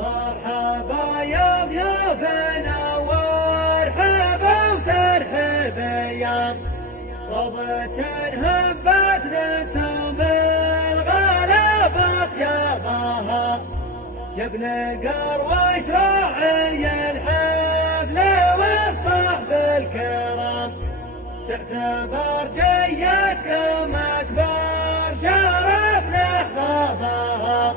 مرحبا يا ضيوفنا وارحبا وترحب يا طبت هبت نسوم الغلبات يا باها يا ابن قروش راعي الحفل والصحب الكرام تعتبر جيتكم أكبر شرف لأحبابها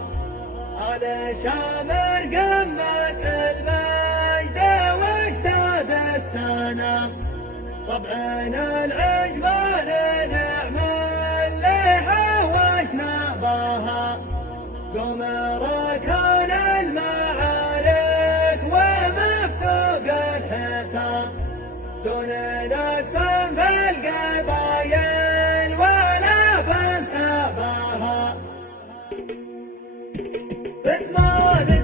آل شامر قمة المجد واشتاد السنة طبعنا العجبان نعم اللي حوشنا بها قوم ركان المعارك ومفتوق الحساب دون نقص في القبايل ولا بنسبها باسم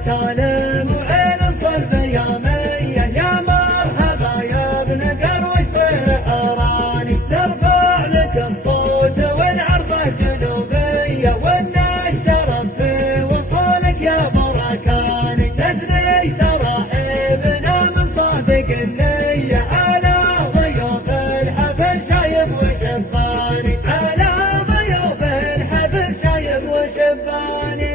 سالم وعين صلب يامية يا مرحبا يا ابن قروش بالحراني نرفع لك الصوت والعرفة جنوبية والنشرف في وصولك يا بركاني نثني ترحيبنا من صادق النية على ضيوف الحفل شايب وشباني على ضيوف الحفل شايب وشباني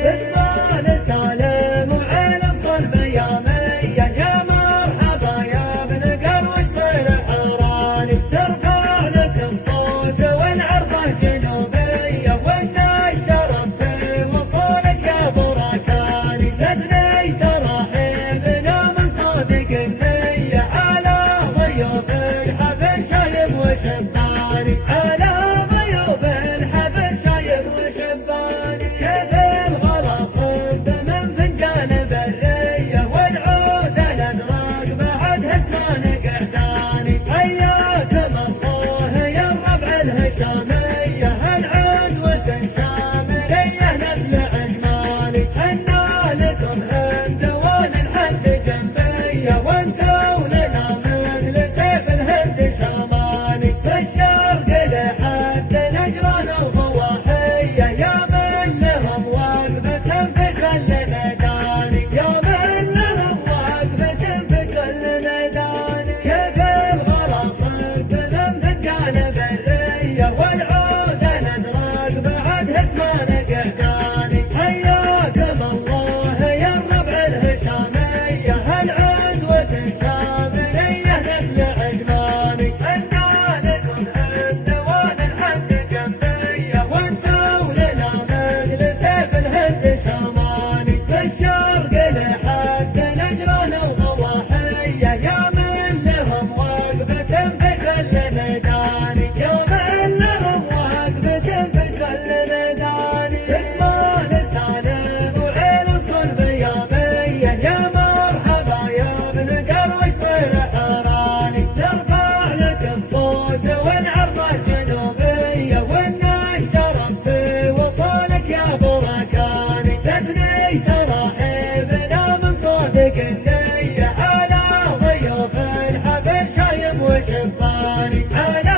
سالم وعين صلب يامية يا مرحبا يا ابن قروش بالحراني ترفع لك الصوت والعرفة جنوبية والنشرف في وصولك يا بركاني تثني ترحيبنا من صادق النية على ضيوف الحفل شايب وشباني على ضيوف الحفل شايب وشباني كيف الغلا صب من فنجان برية والعود الأزرق بعد هسمان قعداني حياكم الله يا الربع الهشامية العزوة شامرية نسل عجماني حنا لكم هند وللحد جنبية وانتو لنا مثل سيف الهند شاماني في الشرق لحد نجران وضواحية يا من لهم وقفة في كل ميداني يا من لهم وقفة في كل ميداني كيف الغلا صب من فنجان برية والعود الأزرق بعد هسمان قعداني حياكم الله يا الربع الهشامية العزوة شامرية نسل عجماني حنا لكم هند وللحد جنبية وانتو لنا مثل سيف الهند شاماني في الشرق لحد نجران وضواحية يا من لهم وقفة في كل ميداني يا من لهم وقفة في كل ميداني اسمع سالم وعين صلب يامية يا مرحبا يا ابن قروش بالحراني ترفع لك الصوت والعرفة جنوبية والنشرف في وصولك يا بركاني تثني ترحيبنا من صادق النية على ضيوف الحفل شايب وشباني على